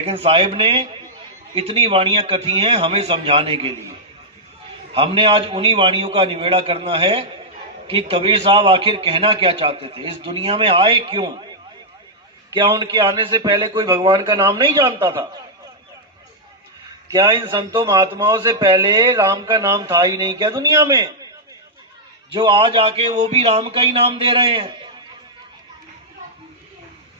लेकिन साहिब ने इतनी वाणियां कथी हैं हमें समझाने के लिए। हमने आज उन्हीं वाणियों का निवेड़ा करना है कि कबीर साहब आखिर कहना क्या चाहते थे, इस दुनिया में आए क्यों। क्या उनके आने से पहले कोई भगवान का नाम नहीं जानता था? क्या इन संतों महात्माओं से पहले राम का नाम था ही नहीं क्या दुनिया में? जो आज आके वो भी राम का ही नाम दे रहे हैं।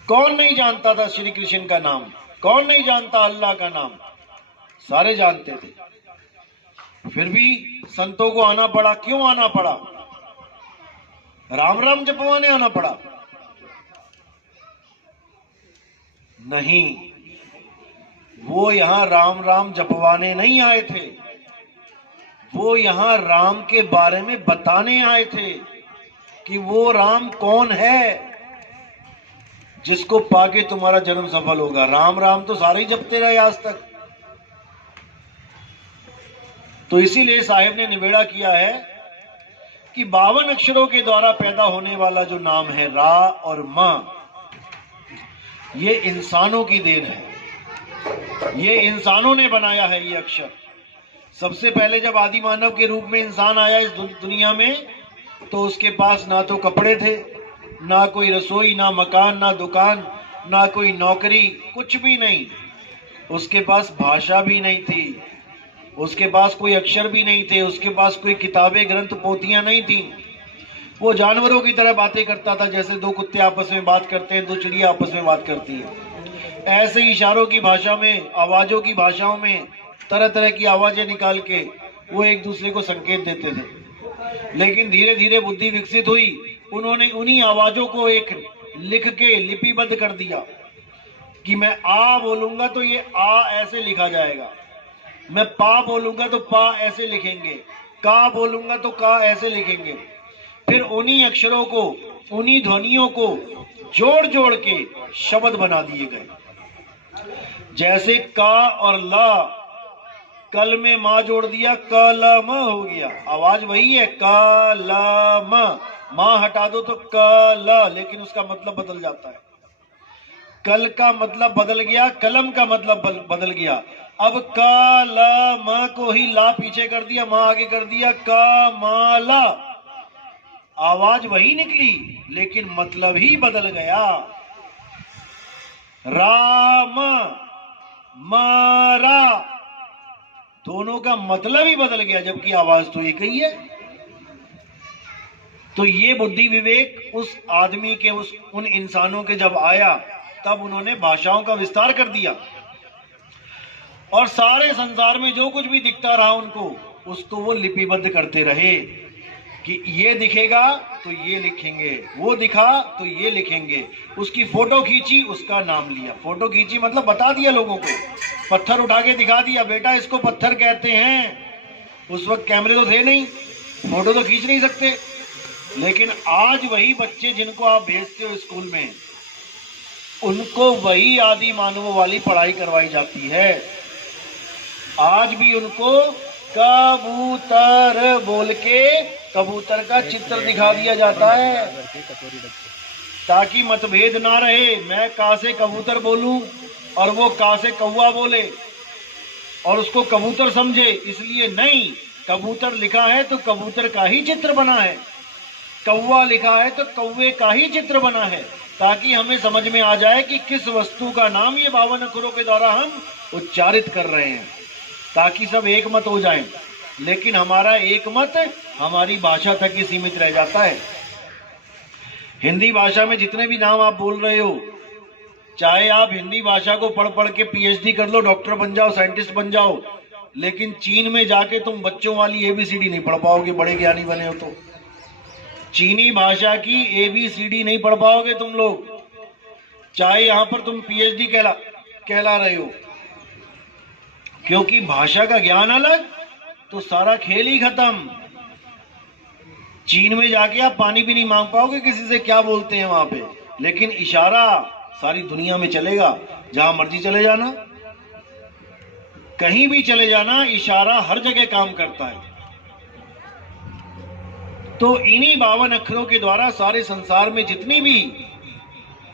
कौन नहीं जानता था श्री कृष्ण का नाम? कौन नहीं जानता अल्लाह का नाम? सारे जानते थे। फिर भी संतों को आना पड़ा। क्यों आना पड़ा? राम राम जपवाने आना पड़ा? नहीं, वो यहां राम राम जपवाने नहीं आए थे, वो यहां राम के बारे में बताने आए थे कि वो राम कौन है जिसको पाके तुम्हारा जन्म सफल होगा। राम राम तो सारे ही जपते रहे आज तक। तो इसीलिए साहिब ने निवेड़ा किया है कि 52 अक्षरों के द्वारा पैदा होने वाला जो नाम है रा और मां, ये इंसानों की देन है। ये इंसानों ने बनाया है ये अक्षर। सबसे पहले जब आदि मानव के रूप में इंसान आया इस दुनिया में, तो उसके पास ना तो कपड़े थे, ना कोई रसोई, ना मकान, ना दुकान, ना कोई नौकरी, कुछ भी नहीं। उसके पास भाषा भी नहीं थी, उसके पास कोई अक्षर भी नहीं थे, उसके पास कोई किताबें ग्रंथ पोथियां नहीं थी। वो जानवरों की तरह बातें करता था, जैसे दो कुत्ते आपस में बात करते हैं, दो चिड़िया आपस में बात करती है। ऐसे इशारों की भाषा में, आवाजों की भाषाओं में तरह तरह की आवाजें निकाल के वो एक दूसरे को संकेत देते थे। लेकिन धीरे धीरे बुद्धि विकसित हुई, उन्होंने उन्हीं आवाजों को एक लिख के लिपिबद्ध कर दिया कि मैं आ बोलूंगा तो ये आ ऐसे लिखा जाएगा, मैं पा बोलूंगा तो पा ऐसे लिखेंगे, का बोलूंगा तो का ऐसे लिखेंगे। फिर उन्हीं अक्षरों को, उन्हीं ध्वनियों को जोड़ जोड़ के शब्द बना दिए गए। जैसे का और ला, कल में मां जोड़ दिया, कलम हो गया। आवाज वही है, कलम। मां हटा दो तो कल, लेकिन उसका मतलब बदल जाता है। कल का मतलब बदल गया, कलम का मतलब बदल गया। अब कलम को ही ला पीछे कर दिया, मां आगे कर दिया, कमाला। आवाज वही निकली लेकिन मतलब ही बदल गया। राम, मारा, दोनों का मतलब ही बदल गया, जबकि आवाज तो एक ही है। तो ये बुद्धि विवेक उस आदमी के, उन इंसानों के जब आया, तब उन्होंने भाषाओं का विस्तार कर दिया और सारे संसार में जो कुछ भी दिखता रहा उनको, उसको वो लिपिबद्ध करते रहे कि ये दिखेगा तो ये लिखेंगे, वो दिखा तो ये लिखेंगे। उसकी फोटो खींची, उसका नाम लिया। फोटो खींची मतलब बता दिया लोगों को, पत्थर उठा के दिखा दिया, बेटा इसको पत्थर कहते हैं। उस वक्त कैमरे तो थे नहीं, फोटो तो खींच नहीं सकते। लेकिन आज वही बच्चे जिनको आप भेजते हो स्कूल में, उनको वही आदि मानवों वाली पढ़ाई करवाई जाती है। आज भी उनको कबूतर बोल के कबूतर का चित्र दिखा दिया जाता है ताकि मतभेद ना रहे। मैं का से कबूतर बोलूं और वो का से कौवा बोले और उसको कबूतर समझे, इसलिए नहीं। कबूतर लिखा है तो कबूतर का ही चित्र बना है, कौवा लिखा है तो कौवे का ही चित्र बना है, ताकि हमें समझ में आ जाए कि किस वस्तु का नाम ये 52 अक्षरों के द्वारा हम उच्चारित कर रहे हैं, ताकि सब एक मत हो जाएं। लेकिन हमारा एक मत हमारी भाषा तक ही सीमित रह जाता है। हिंदी भाषा में जितने भी नाम आप बोल रहे हो, चाहे आप हिंदी भाषा को पढ़ पढ़ के पीएचडी कर लो, डॉक्टर बन जाओ, साइंटिस्ट बन जाओ, लेकिन चीन में जाके तुम बच्चों वाली एबीसीडी नहीं पढ़ पाओगे, बड़े ज्ञानी बने हो तो। चीनी भाषा की एबीसीडी नहीं पढ़ पाओगे तुम लोग, चाहे यहां पर तुम पीएचडी कहला रहे हो। क्योंकि भाषा का ज्ञान अलग तो सारा खेल ही खत्म। चीन में जाके आप पानी भी नहीं मांग पाओगे किसी से, क्या बोलते हैं वहां पे। लेकिन इशारा सारी दुनिया में चलेगा, जहां मर्जी चले जाना, कहीं भी चले जाना, इशारा हर जगह काम करता है। तो इन्हीं 52 अक्षरों के द्वारा सारे संसार में जितनी भी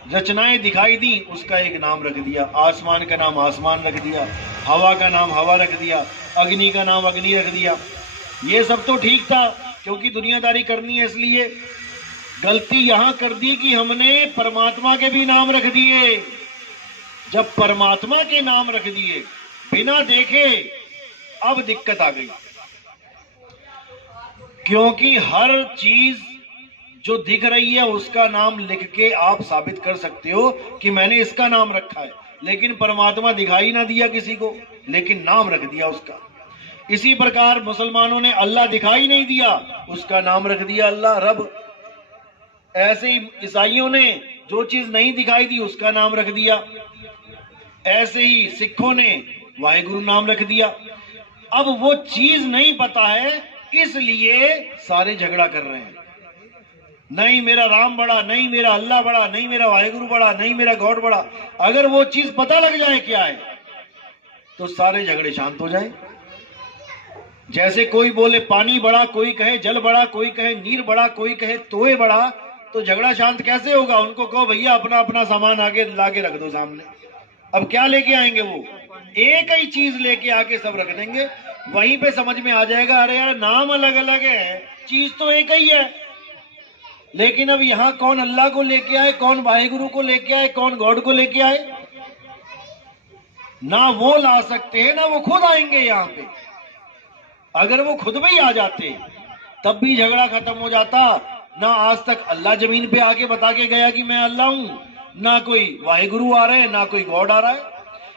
रचनाएं दिखाई दी, उसका एक नाम रख दिया। आसमान का नाम आसमान रख दिया, हवा का नाम हवा रख दिया, अग्नि का नाम अग्नि रख दिया। ये सब तो ठीक था, क्योंकि दुनियादारी करनी है। इसलिए गलती यहां कर दी कि हमने परमात्मा के भी नाम रख दिए। जब परमात्मा के नाम रख दिए बिना देखे, अब दिक्कत आ गई। क्योंकि हर चीज जो दिख रही है उसका नाम लिख के आप साबित कर सकते हो कि मैंने इसका नाम रखा है, लेकिन परमात्मा दिखाई ना दिया किसी को, लेकिन नाम रख दिया उसका। इसी प्रकार मुसलमानों ने अल्लाह दिखाई नहीं दिया, उसका नाम रख दिया अल्लाह, रब। ऐसे ही ईसाइयों ने जो चीज नहीं दिखाई दी उसका नाम रख दिया। ऐसे ही सिखों ने वाहिगुरु नाम रख दिया। अब वो चीज नहीं पता है, इसलिए सारे झगड़ा कर रहे हैं। नहीं मेरा राम बड़ा, नहीं मेरा अल्लाह बड़ा, नहीं मेरा वाहिगुरु बड़ा, नहीं मेरा गॉड बड़ा। अगर वो चीज पता लग जाए क्या है, तो सारे झगड़े शांत हो जाए। जैसे कोई बोले पानी बड़ा, कोई कहे जल बड़ा, कोई कहे नीर बड़ा, कोई कहे तोए बड़ा, तो झगड़ा शांत कैसे होगा? उनको कहो भैया अपना अपना सामान आगे लाके रख दो सामने। अब क्या लेके आएंगे वो? एक ही चीज लेके आके सब रख देंगे। वहीं पे समझ में आ जाएगा, अरे यार नाम अलग अलग है, चीज तो एक ही है। लेकिन अब यहां कौन अल्लाह को लेके आए, कौन वाहिगुरु को लेके आए, कौन गॉड को लेके आए? ना वो ला सकते हैं, ना वो खुद आएंगे यहां पे। अगर वो खुद भी आ जाते तब भी झगड़ा खत्म हो जाता। ना आज तक अल्लाह जमीन पे आके बता के गया कि मैं अल्लाह हूं, ना कोई वाहिगुरु आ रहे हैं, ना कोई गॉड आ रहा है।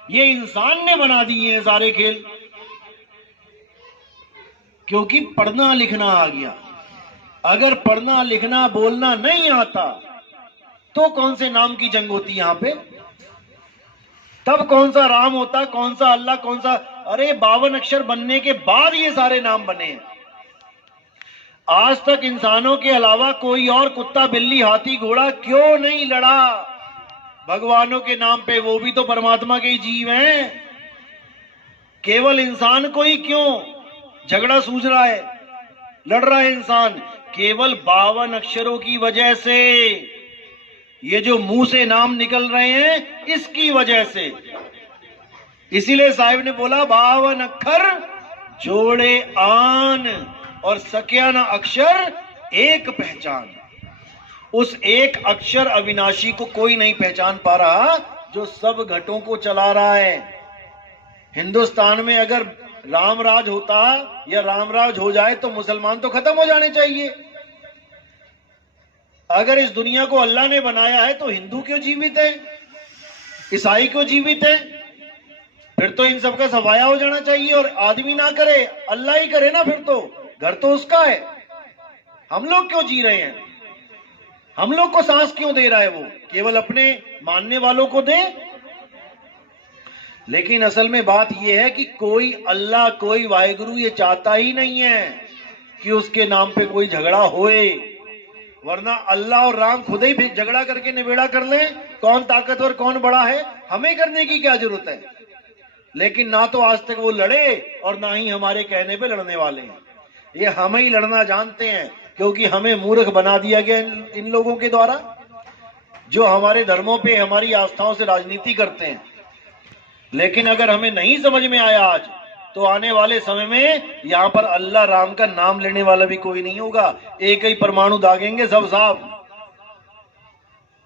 ये इंसान ने बना दिए हैं सारे खेल, क्योंकि पढ़ना लिखना आ गया। अगर पढ़ना लिखना बोलना नहीं आता तो कौन से नाम की जंग होती यहां पे? तब कौन सा राम होता, कौन सा अल्लाह, कौन सा? अरे 52 अक्षर बनने के बाद ये सारे नाम बने हैं। आज तक इंसानों के अलावा कोई और कुत्ता बिल्ली हाथी घोड़ा क्यों नहीं लड़ा भगवानों के नाम पे? वो भी तो परमात्मा के ही जीव हैं। केवल इंसान को ही क्यों झगड़ा सूझ रहा है, लड़ रहा है इंसान? केवल 52 अक्षरों की वजह से। ये जो मुंह से नाम निकल रहे हैं इसकी वजह से। इसीलिए साहिब ने बोला 52 अक्षर जोड़े आन और सक्या न अक्षर एक पहचान। उस एक अक्षर अविनाशी को कोई नहीं पहचान पा रहा जो सब घटों को चला रहा है। हिंदुस्तान में अगर रामराज होता या रामराज हो जाए तो मुसलमान तो खत्म हो जाने चाहिए। अगर इस दुनिया को अल्लाह ने बनाया है तो हिंदू क्यों जीवित है, ईसाई क्यों जीवित है? फिर तो इन सबका सफाया हो जाना चाहिए। और आदमी ना करे, अल्लाह ही करे ना, फिर तो घर तो उसका है। हम लोग क्यों जी रहे हैं? हम लोग को सांस क्यों दे रहा है वो? केवल अपने मानने वालों को दे। लेकिन असल में बात यह है कि कोई अल्लाह कोई वाहिगुरु ये चाहता ही नहीं है कि उसके नाम पे कोई झगड़ा होए। वरना अल्लाह और राम खुद ही झगड़ा करके निबेड़ा कर लें, कौन ताकतवर कौन बड़ा है, हमें करने की क्या जरूरत है? लेकिन ना तो आज तक वो लड़े और ना ही हमारे कहने पे लड़ने वाले हैं। ये हम ही लड़ना जानते हैं, क्योंकि हमें मूर्ख बना दिया गया इन लोगों के द्वारा, जो हमारे धर्मों पे हमारी आस्थाओं से राजनीति करते हैं। लेकिन अगर हमें नहीं समझ में आया आज, तो आने वाले समय में यहां पर अल्लाह राम का नाम लेने वाला भी कोई नहीं होगा। एक ही परमाणु दागेंगे सब साहब।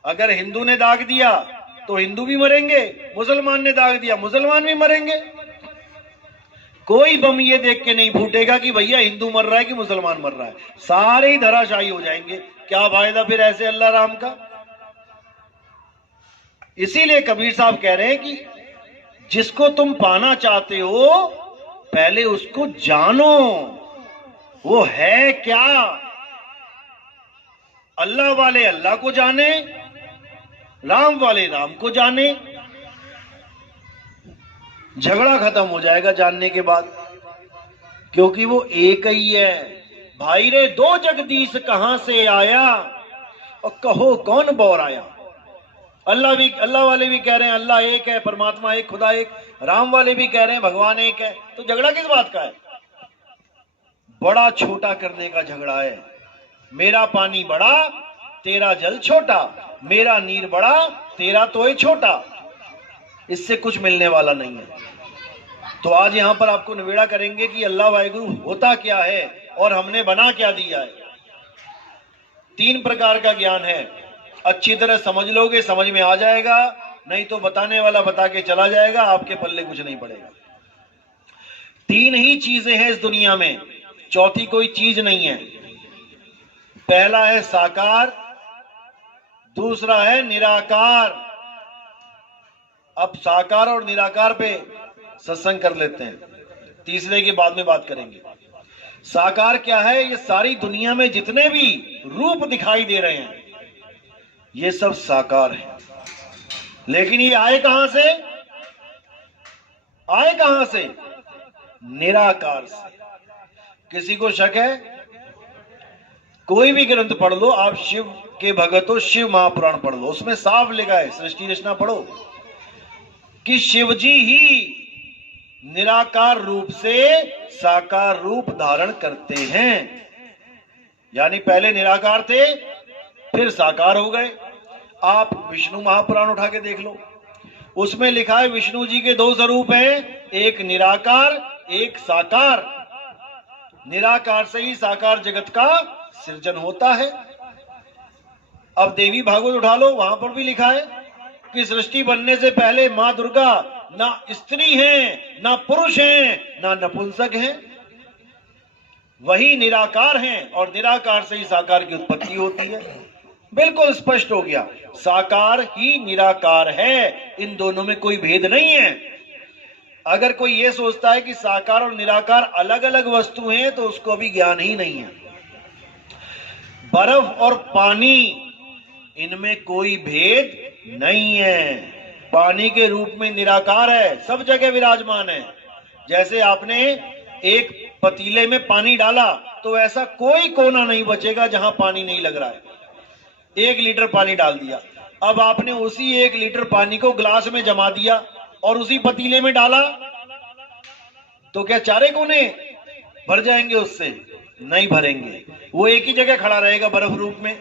अगर हिंदू ने दाग दिया तो हिंदू भी मरेंगे, मुसलमान ने दाग दिया मुसलमान भी मरेंगे। कोई बम ये देख के नहीं फूटेगा कि भैया हिंदू मर रहा है कि मुसलमान मर रहा है, सारे ही धराशायी हो जाएंगे। क्या फायदा फिर ऐसे अल्लाह राम का? इसीलिए कबीर साहब कह रहे हैं कि जिसको तुम पाना चाहते हो पहले उसको जानो, वो है क्या। अल्लाह वाले अल्लाह को जाने, राम वाले राम को जाने, झगड़ा खत्म हो जाएगा जानने के बाद, क्योंकि वो एक ही है। भाई रे दो जगदीश कहां से आया और कहो कौन बौर आया। अल्लाह वाले भी कह रहे हैं अल्लाह एक है, परमात्मा एक, खुदा एक। राम वाले भी कह रहे हैं भगवान एक है। तो झगड़ा किस बात का है? बड़ा छोटा करने का झगड़ा है। मेरा पानी बड़ा, तेरा जल छोटा, मेरा नीर बड़ा, तेरा तोय छोटा। इससे कुछ मिलने वाला नहीं है। तो आज यहां पर आपको निवेड़ा करेंगे कि अल्लाह वाहिगुरु होता क्या है और हमने बना क्या दिया है। 3 प्रकार का ज्ञान है। अच्छी तरह समझ लोगे समझ में आ जाएगा, नहीं तो बताने वाला बता के चला जाएगा, आपके पल्ले कुछ नहीं पड़ेगा। 3 ही चीजें हैं इस दुनिया में, चौथी कोई चीज नहीं है। पहला है साकार, दूसरा है निराकार। अब साकार और निराकार पे सत्संग कर लेते हैं, तीसरे के बाद में बात करेंगे। साकार क्या है? ये सारी दुनिया में जितने भी रूप दिखाई दे रहे हैं ये सब साकार है। लेकिन ये आए कहां से? आए कहां से? निराकार से। किसी को शक है? कोई भी ग्रंथ पढ़ लो आप, शिव के भगत हो, शिव महापुराण पढ़ लो, उसमें साफ लिखा है, सृष्टि रचना पढ़ो, कि शिव जी ही निराकार रूप से साकार रूप धारण करते हैं। यानी पहले निराकार थे फिर साकार हो गए। आप विष्णु महापुराण उठा के देख लो, उसमें लिखा है विष्णु जी के 2 स्वरूप हैं, एक निराकार एक साकार। निराकार से ही साकार जगत का सृजन होता है। अब देवी भागवत उठा लो, वहां पर भी लिखा है कि सृष्टि बनने से पहले मां दुर्गा ना स्त्री हैं, ना पुरुष हैं, ना नपुंसक हैं, वही निराकार हैं और निराकार से ही साकार की उत्पत्ति होती है। बिल्कुल स्पष्ट हो गया, साकार ही निराकार है, इन दोनों में कोई भेद नहीं है। अगर कोई ये सोचता है कि साकार और निराकार अलग अलग वस्तु हैं तो उसको अभी ज्ञान ही नहीं है। बर्फ और पानी, इनमें कोई भेद नहीं है। पानी के रूप में निराकार है, सब जगह विराजमान है। जैसे आपने एक पतीले में पानी डाला तो ऐसा कोई कोना नहीं बचेगा जहां पानी नहीं लग रहा है। 1 लीटर पानी डाल दिया, अब आपने उसी 1 लीटर पानी को ग्लास में जमा दिया और उसी पतीले में डाला तो क्या चारे कोने भर जाएंगे? उससे नहीं भरेंगे, वो एक ही जगह खड़ा रहेगा बर्फ रूप में।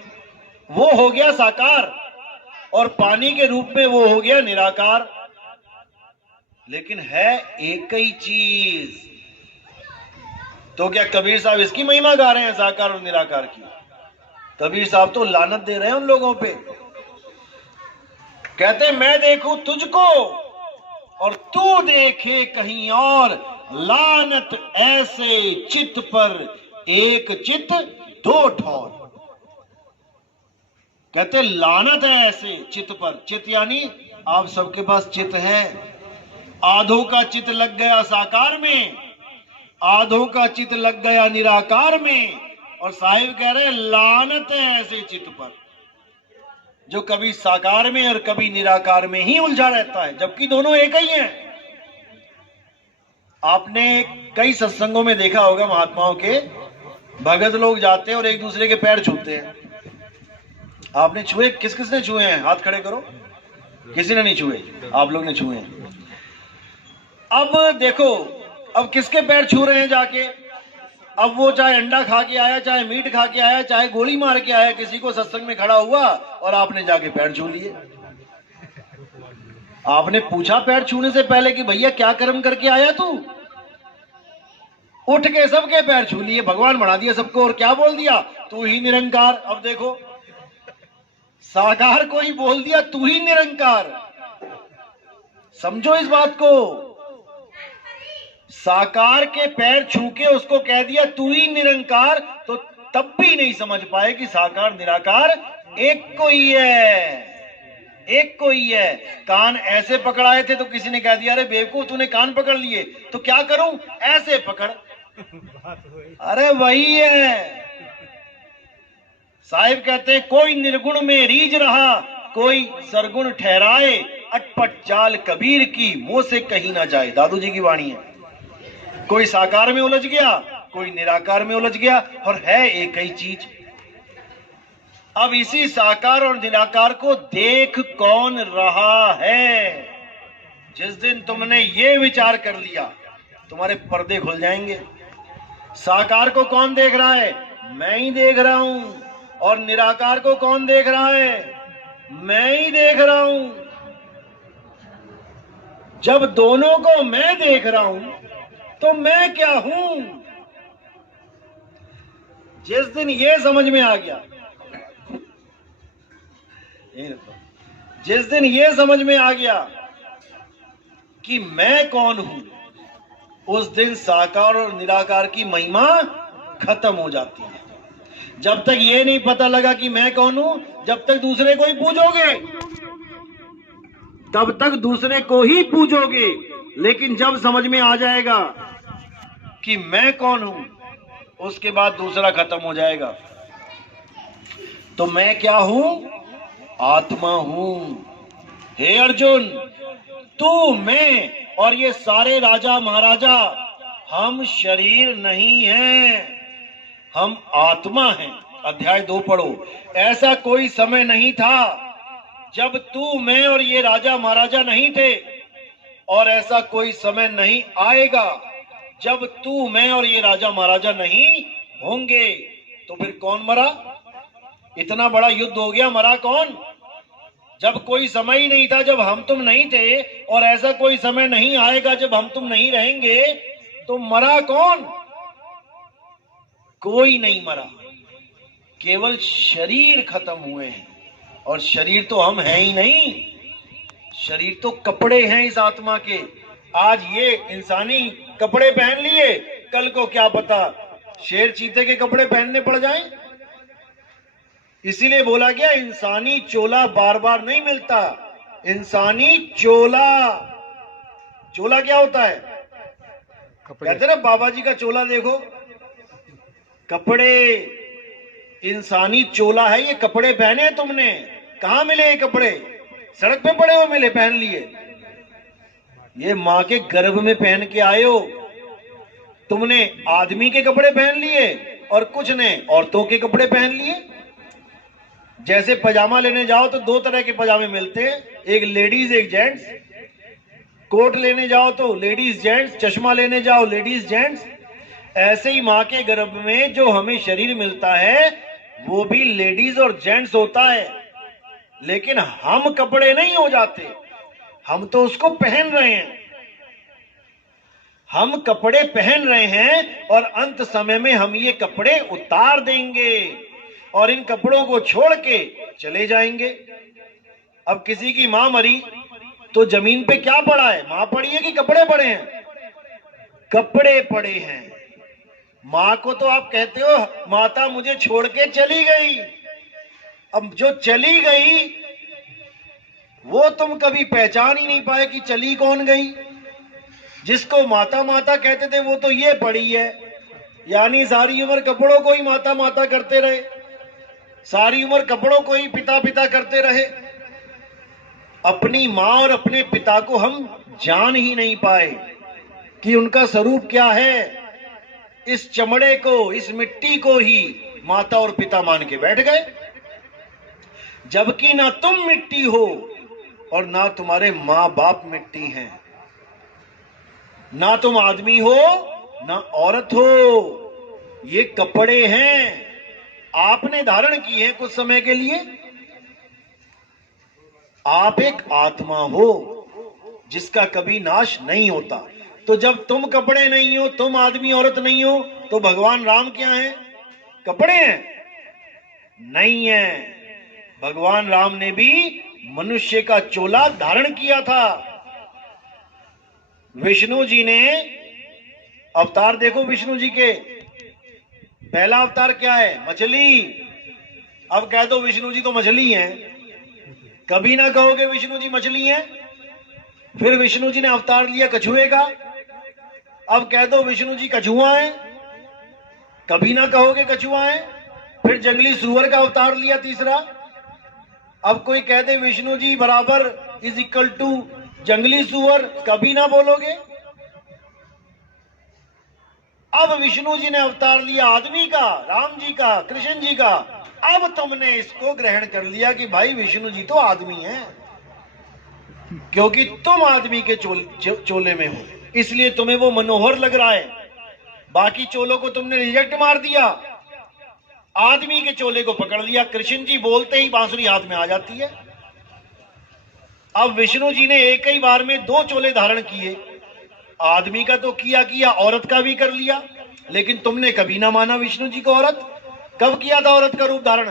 वो हो गया साकार और पानी के रूप में वो हो गया निराकार। लेकिन है एक ही चीज। तो क्या कबीर साहब इसकी महिमा गा रहे हैं साकार और निराकार की? कबीर साहब तो लानत दे रहे हैं उन लोगों पे। कहते मैं देखूं तुझको और तू देखे कहीं और, लानत ऐसे चित्त पर एक चित्त 2 ठौर। कहते लानत है ऐसे चित्त पर। चित्त यानी आप सबके पास चित्त है, आधों का चित्त लग गया साकार में, आधों का चित्त लग गया निराकार में, और साहिब कह रहे लानत है ऐसे चित्त पर जो कभी साकार में और कभी निराकार में ही उलझा रहता है, जबकि दोनों एक ही हैं। आपने कई सत्संगों में देखा होगा, महात्माओं के भगत लोग जाते हैं और एक दूसरे के पैर छूते हैं। आपने छुए? किस किसने छुए हैं? हाथ खड़े करो। किसी ने नहीं छुए, आप लोग ने छुए हैं। अब देखो, अब किसके पैर छू रहे हैं जाके? अब वो चाहे अंडा खा के आया, चाहे मीट खा के आया, चाहे गोली मार के आया, किसी को सत्संग में खड़ा हुआ और आपने जाके पैर छू लिए। आपने पूछा पैर छूने से पहले कि भैया क्या कर्म करके आया तू? उठ के सबके पैर छू लिए, भगवान बना दिया सबको, और क्या बोल दिया? तू ही निरंकार। अब देखो, साकार को ही बोल दिया तू ही निरंकार। समझो इस बात को, साकार के पैर छू के उसको कह दिया तू ही निरंकार, तो तब भी नहीं समझ पाए कि साकार निराकार एक को ही है, एक को ही है। कान ऐसे पकड़ाए थे तो किसी ने कह दिया अरे बेवकूफ तूने कान पकड़ लिए, तो क्या करूं? ऐसे पकड़। अरे वही है। साहिब कहते हैं कोई निर्गुण में रीझ रहा, कोई सरगुण ठहराए, अटपट चाल कबीर की, मुंह से कहीं ना जाए। दादू जी की वाणी है। कोई साकार में उलझ गया, कोई निराकार में उलझ गया, और है एक ही चीज। अब इसी साकार और निराकार को देख कौन रहा है? जिस दिन तुमने ये विचार कर लिया तुम्हारे पर्दे खुल जाएंगे। साकार को कौन देख रहा है? मैं ही देख रहा हूं। और निराकार को कौन देख रहा है? मैं ही देख रहा हूं। जब दोनों को मैं देख रहा हूं तो मैं क्या हूं? जिस दिन ये समझ में आ गया, जिस दिन ये समझ में आ गया कि मैं कौन हूं, उस दिन साकार और निराकार की महिमा खत्म हो जाती है। जब तक ये नहीं पता लगा कि मैं कौन हूं, जब तक दूसरे को ही पूजोगे, तब तक दूसरे को ही पूजोगे। लेकिन जब समझ में आ जाएगा कि मैं कौन हूं, उसके बाद दूसरा खत्म हो जाएगा। तो मैं क्या हूं? आत्मा हूं। हे अर्जुन, तू, मैं और ये सारे राजा महाराजा, हम शरीर नहीं हैं, हम आत्मा हैं। अध्याय 2 पढ़ो। ऐसा कोई समय नहीं था जब तू, मैं और ये राजा महाराजा नहीं थे, और ऐसा कोई समय नहीं आएगा जब तू, मैं और ये राजा महाराजा नहीं होंगे। तो फिर कौन मरा? इतना बड़ा युद्ध हो गया, मरा कौन? जब कोई समय ही नहीं था जब हम तुम नहीं थे, और ऐसा कोई समय नहीं आएगा जब हम तुम नहीं रहेंगे, तो मरा कौन? कोई नहीं मरा, केवल शरीर खत्म हुए हैं। और शरीर तो हम हैं ही नहीं, शरीर तो कपड़े हैं इस आत्मा के। आज ये इंसानी कपड़े पहन लिए, कल को क्या पता शेर चीते के कपड़े पहनने पड़ जाएं। इसीलिए बोला गया, इंसानी चोला बार बार नहीं मिलता। इंसानी चोला, चोला क्या होता है? कहते ना बाबा जी का चोला देखो, कपड़े। इंसानी चोला है ये। कपड़े पहने तुमने, कहां मिले ये कपड़े? सड़क पे पड़े हो मिले, पहन लिए? ये मां के गर्भ में पहन के आए हो। तुमने आदमी के कपड़े पहन लिए और कुछ ने औरतों के कपड़े पहन लिए। जैसे पजामा लेने जाओ तो 2 तरह के पजामे मिलते हैं, एक लेडीज एक जेंट्स। कोट लेने जाओ तो लेडीज जेंट्स, चश्मा लेने जाओ लेडीज जेंट्स। ऐसे ही मां के गर्भ में जो हमें शरीर मिलता है वो भी लेडीज और जेंट्स होता है। लेकिन हम कपड़े नहीं हो जाते, हम तो उसको पहन रहे हैं। हम कपड़े पहन रहे हैं और अंत समय में हम ये कपड़े उतार देंगे और इन कपड़ों को छोड़ के चले जाएंगे। अब किसी की मां मरी तो जमीन पे क्या पड़ा है? मां पड़ी है कि कपड़े पड़े हैं? कपड़े पड़े हैं। मां को तो आप कहते हो माता मुझे छोड़ के चली गई। अब जो चली गई वो तुम कभी पहचान ही नहीं पाए कि चली कौन गई। जिसको माता माता कहते थे वो तो ये पड़ी है, यानी सारी उम्र कपड़ों को ही माता माता करते रहे, सारी उम्र कपड़ों को ही पिता पिता करते रहे। अपनी मां और अपने पिता को हम जान ही नहीं पाए कि उनका स्वरूप क्या है। इस चमड़े को, इस मिट्टी को ही माता और पिता मान के बैठ गए, जबकि ना तुम मिट्टी हो और ना तुम्हारे मां बाप मिट्टी हैं। ना तुम आदमी हो ना औरत हो, ये कपड़े हैं, आपने धारण किए हैं कुछ समय के लिए। आप एक आत्मा हो जिसका कभी नाश नहीं होता। तो जब तुम कपड़े नहीं हो, तुम आदमी औरत नहीं हो, तो भगवान राम क्या हैं? कपड़े हैं? नहीं है। भगवान राम ने भी मनुष्य का चोला धारण किया था। विष्णु जी ने अवतार देखो, विष्णु जी के पहला अवतार क्या है? मछली। अब कह दो विष्णु जी तो मछली हैं, कभी ना कहोगे विष्णु जी मछली हैं। फिर विष्णु जी ने अवतार लिया कछुए का, अब कह दो विष्णु जी कछुआ है, कभी ना कहोगे कछुआ है। फिर जंगली सुअर का अवतार लिया तीसरा, अब कोई कह दे विष्णु जी बराबर इज इक्वल टू जंगली सुअर, कभी ना बोलोगे। अब विष्णु जी ने अवतार लिया आदमी का, राम जी का, कृष्ण जी का। अब तुमने इसको ग्रहण कर लिया कि भाई विष्णु जी तो आदमी हैं, क्योंकि तुम आदमी के चोले में हो, इसलिए तुम्हें वो मनोहर लग रहा है। बाकी चोलों को तुमने रिजेक्ट मार दिया। आदमी के चोले को पकड़ लिया। कृष्ण जी बोलते ही बांसुरी हाथ में आ जाती है। अब विष्णु जी ने एक ही बार में 2 चोले धारण किए। आदमी का तो किया, औरत का भी कर लिया, लेकिन तुमने कभी ना माना विष्णु जी को औरत। कब किया था औरत का रूप धारण?